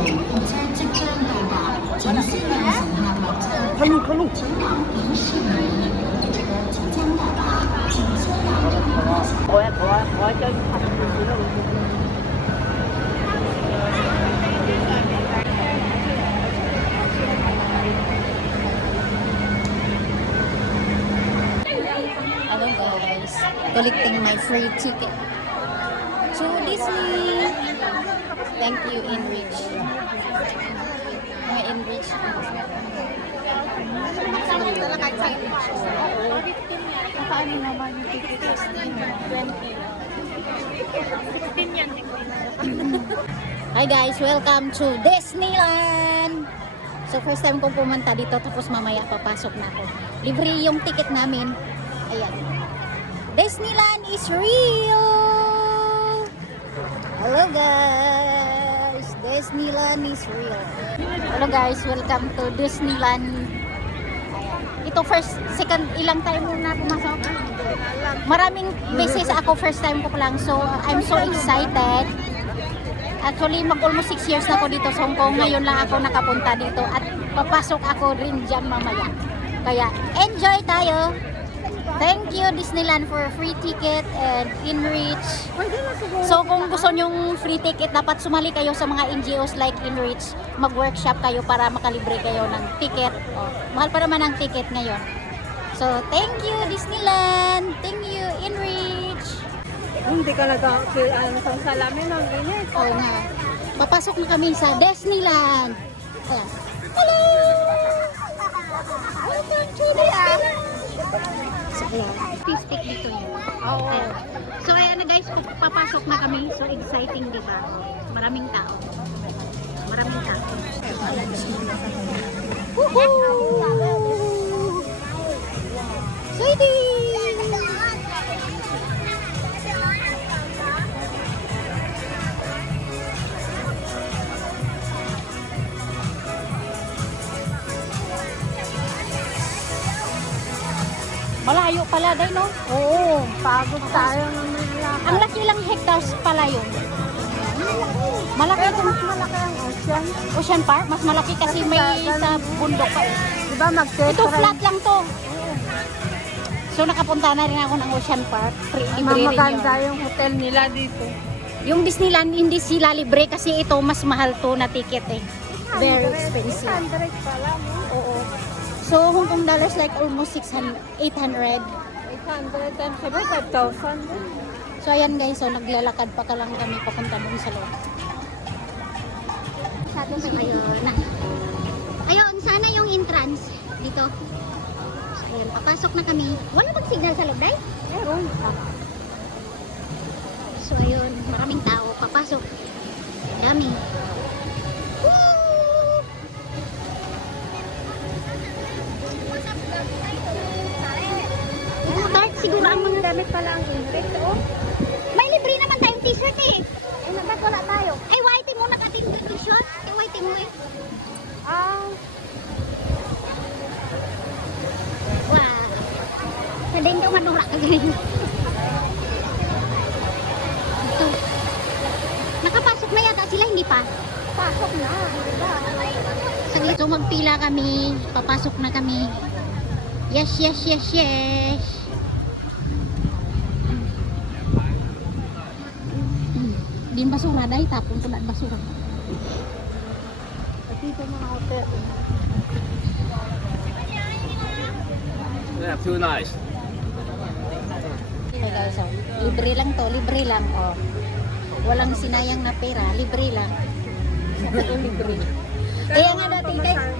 我真係 Hello guys, collecting my free ticket to Disney. Thank you, Enrich. My Enrich. Paano naman yung ticket? 20. 15 yan. Hi guys, welcome to Disneyland. So first time kong pumunta dito, tapos mamaya papasok na ako. Libre yung ticket namin. Ayan. Disneyland is real! Hello guys! Disneyland is real. Hello guys, welcome to Disneyland. Ayan. Ito second, ilang time muna pumasok? Maraming beses ako, first time ko lang. So, I'm so excited. Actually, almost 6 years na ako dito sa Hong Kong. Ngayon lang ako nakapunta dito at papasok ako rin dyan mamaya. Kaya, enjoy tayo! Thank you Disneyland for free ticket and Enrich. So kung gusto nyong free ticket, dapat sumali kayo sa mga NGOs like Enrich. Mag-workshop kayo para makalibre kayo ng ticket. Oh, mahal pa naman ang ticket ngayon. So thank you Disneyland. Thank you Enrich. Hindi ka nag-sa salamin ng init. Oo nga. Papasok na kami sa Disneyland. Hello! Welcome to Disneyland. Stick dito yun. Oo. So ayan na guys, papasok na kami. So exciting, di ba? Maraming tao. Maraming tao. Woohoo! Exciting! Malayo pala dahil, no? Oo, pagod tayo ng mga. Ang laki lang hectares pala yun. Malaki Pero ito. mas malaki ang ocean. Ocean Park, mas malaki kasi may sa bundok pa eh. Diba Ito flat lang to. So nakapunta na rin ako ng Ocean Park. Libre rin Maganda yun. yung hotel nila dito. Yung Disneyland, hindi sila libre kasi ito mas mahal to na ticket eh. Very expensive. 100 pala mo. Oo. So Hong Kong dollars like almost 800. 800 and 5,000. So ayan guys, so naglalakad pa ka lang kami papunta doon sa loob. So ayun. Ayun, sana yung entrance dito. So ayun, papasok na kami. Wala bang signal sa loob, day? Meron. So ayun, maraming tao, papasok. Dami. Woo! Start siguro ang mga Damit pala ang Enrich, oh. may libre naman tayong t-shirt eh. Eh, nakat wala tayo. Ay, white mo nakating t-shirt. Ay, white mo eh. Ah, Wow. Sa din daw manura ka ganyan. Ito. Nakapasok na yata sila, hindi pa. pasok na. Diba? Saglit, so magpila kami. Papasok na kami. Yes, yes, yes, yes. Din basura dahil tapon ko na basura. At dito mga hotel. Yeah, too nice. Okay guys, so, libre lang to, libre lang. Oh. Walang sinayang na pera, libre lang. Libre. Kaya nga dati,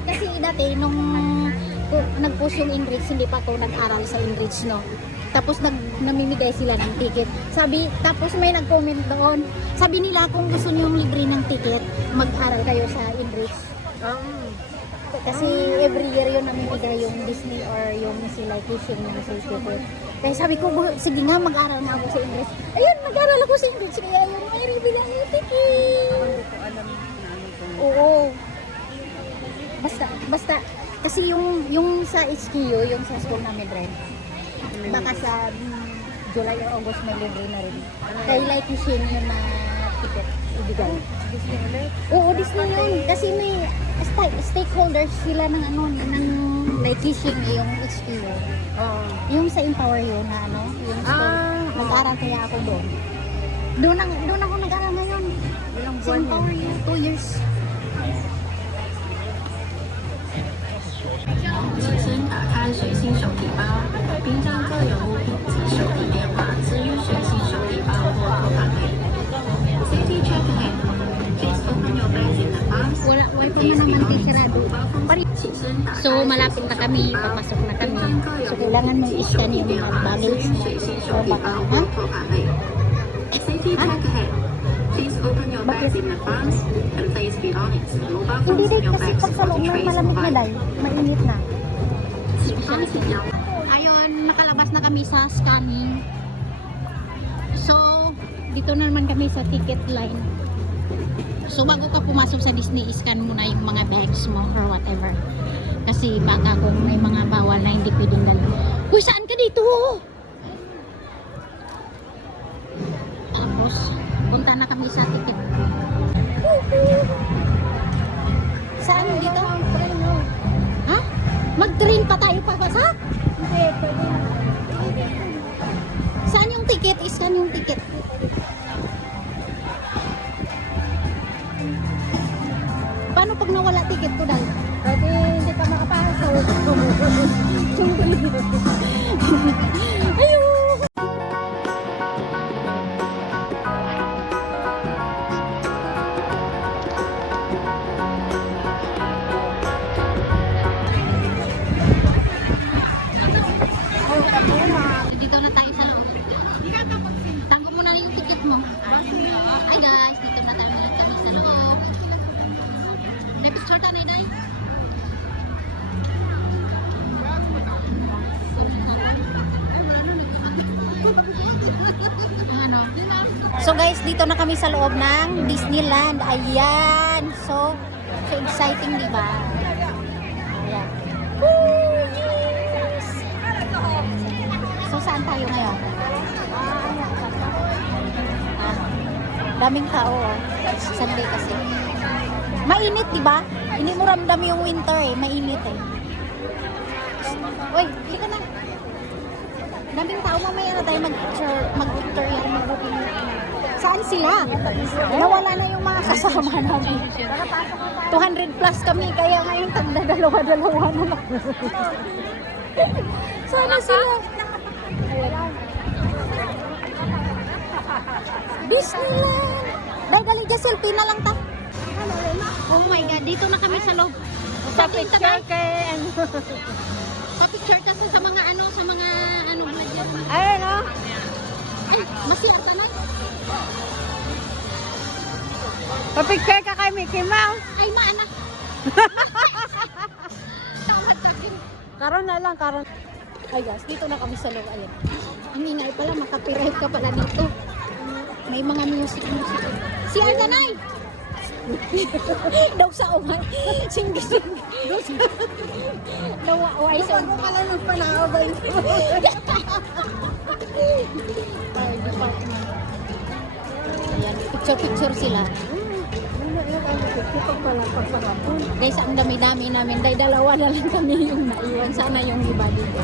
kasi dati nung nag-push yung Enrich, hindi pa ako nag-aral sa Enrich, no? Tapos namimigay sila ng ticket. Tapos may nag-comment doon. Sabi nila kung gusto niyo yung libre ng ticket, mag-aral kayo sa Enrich. Kasi every year yun namimigay yung Disney or yung sila tuition yung sa ticket. Kaya sabi ko, sige nga, mag-aral na ako sa English. Ayun, mag-aral ako sa English. Kaya yun, may ribila yung ticket. Oo. Basta, kasi yung sa HQ, yung sa school namin rin, baka sa July or August may libre na rin. Kaya like tuition yun na ticket ibigay. Disney ulit. Oo, Disney yun. Kasi may stakeholders sila ng ano, ng like Kishing, yung HQ. Oo. Yung sa Empower yun na ano, yung store. Nag-aral kaya ako doon. Doon ako nag-aral ngayon. Ilang Sa buwan Empower yun? yun, 2 years. 请先打开随心手提包，并将各有物品及手提电话置于随心手提包或托盘内。Safety check ahead. Please open your bags in advance. Wala pa naman sisirado. So, malapit na kami, papasok na kami. So, kailangan mong i-scan yung mga baggage mo. O baka, ha? Safety check ahead. Please open your bags in advance and place belongings, mobile Hindi phones in din your kasi bags pag sa loob and ng trays malamig na provided. day, mainit na. Ayun, nakalabas na kami sa scanning. So, dito na naman kami sa ticket line. So, bago ka pumasok sa Disney, scan muna yung mga bags mo or whatever. Kasi baka kung may mga bawal na hindi pwedeng dala. Uy, saan ka dito? Tapos, punta na kami sa ticket. Saan dito? Ha? Mag-train pa tayo papasa? Hindi, pwede. Saan yung ticket? Scan yung ticket. Paano pag nawala ticket ko dahil? Pwede hindi ka makapasok. Ayun! Dito na tayo sa loob. Tago mo na yung ticket mo. Hi guys, dito na tayo kami sa loob. May picture tanay day? Ano? So guys, dito na kami sa loob ng Disneyland. Ayan. So exciting, di ba? Ayan. Woo! Yes! So saan tayo ngayon? Daming tao, oh. Sunday kasi. Mainit, di ba? Hindi mo ramdam yung winter eh. Mainit eh. Uy, hindi ka na. Daming tao, mamaya na tayo mag-picture yan, mag-booking. Saan sila? Nawala na yung mga kasama namin. 200 plus kami, kaya ngayon tagda-dalawa-dalawa na lang. Sana sila. Disneyland! Dali, just selfie na lang ta. Oh my God, dito na kami sa loob. Pa-picture kay ano. Pa-picture ka sa mga ano, vlog yan. Ayun o. Ay, masiyar ka na. Pa-picture ka kay Mickey Mouse. Ay, maana. Tawad akin. Karon na lang, karon. Ay guys, dito na kami sa loob. Ayan. Ang ingay pala, makapiright ka pala dito. May mga music. Si Arganay! Daw sa umay. Singgi-singgi. Nawaway sa umay. Pala nung panaabay. Ay, department. Ayan, picture-picture sila. Guys, ang dami-dami namin. Dahil dalawa na lang kami yung naiwan. Sana yung iba dito.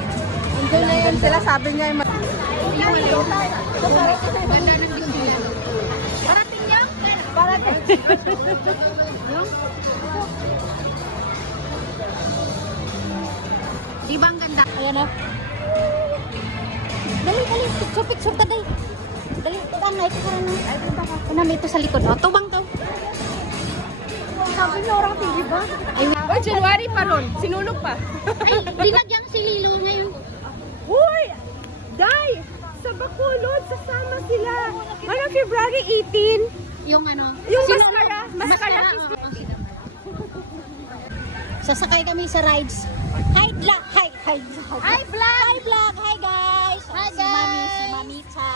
Hindi na yun sila, sabi niya yung Ganda ng Disneyland. Parating niya? parating. Yung? Di ba ang ganda? Ayan o. Dali, picture ta day. Dali, tangay ka na. Ay, dito ka. Kunami ito sa likod. O, tubang to. Sabi niya orang tigil ba? Ay, Oy, January pa ron. Sinulog pa. ay, dinagyang si Lilo ngayon. Uy! Day! Sa Bacolod, sasama sila. Ano, February 18? Yung ano? Yung sino- mascara. Mascara. oo. Sasakay kami sa rides. Hi, vlog! Hi, vlog! Hi, vlog! Hi, guys! Hi, Si guys! Mamita.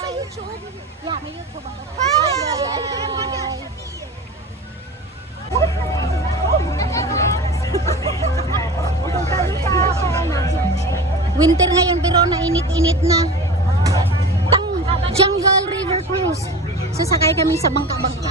Sa YouTube? Yeah, may YouTube ako. Hi! Winter ngayon pero nainit-init na. Jungle River Cruise. Sasakay kami sa bangka-bangka.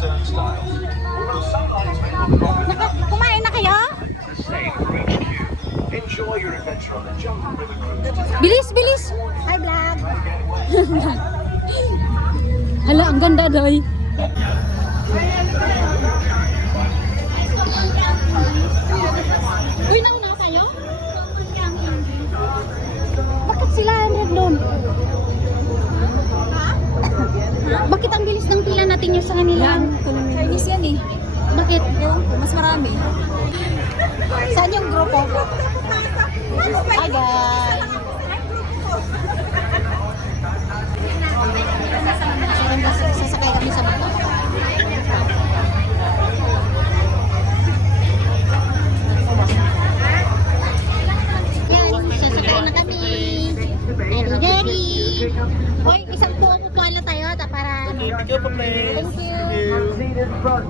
turnstiles. Although some lines may look longer Kumain na kayo? the same for each queue. Enjoy your adventure on the Jungle River Cruise. Bilis, bilis! Hi, vlog! Hala, ang ganda, Doy. Uy, nauna kayo? Bakit sila doon? Bakit ang bilis ng pila natin yung sa kanila? Chinese yan eh. Bakit? Mas marami. Saan yung grupo? Hi, guys! Sasakay kami sa motor. Yan, sasakay na kami. Ready. Hoy, isang pupuan na tayo para ano. Thank you. Seat in front.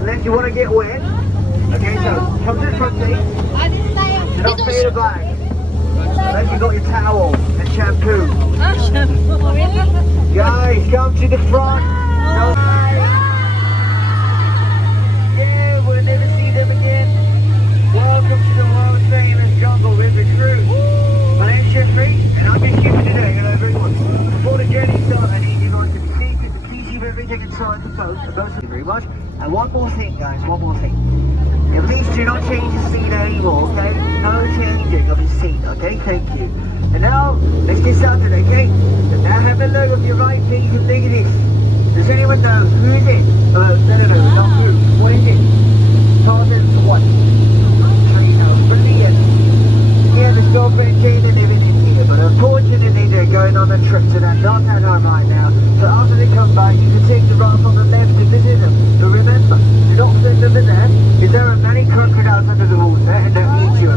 Unless you want to get wet. Okay, so come to the front seat. Dito tayo. Do not Dito. fear the bag. Unless you got your towel and shampoo. Ah, shampoo. Really? Guys, come to the front. No. Yeah, we'll never see them again. Welcome to the world famous Jungle River Cruise. My name's Jeffrey, and I've been keeping today. Hello everyone. Before the journey starts, I need you guys to be seated. Please keep everything inside the boat. Thank you very much. And one more thing, guys, one more thing. Yeah, please do not change the seat anymore, okay? No changing of the seat, okay? Thank you. And now, let's get started, okay? So now have a look on your right, please, and look at this. Does anyone know who is it? No, not who. What is it? Tarzan what? Trino. Brilliant. Yeah, there's girlfriend Jada living in here, but unfortunately they're going on a trip to that North Hanover right now. So after they come back, you can take the right on the left to visit them. But remember, do not send them in there, because there are many crocodiles under the water and they'll eat you,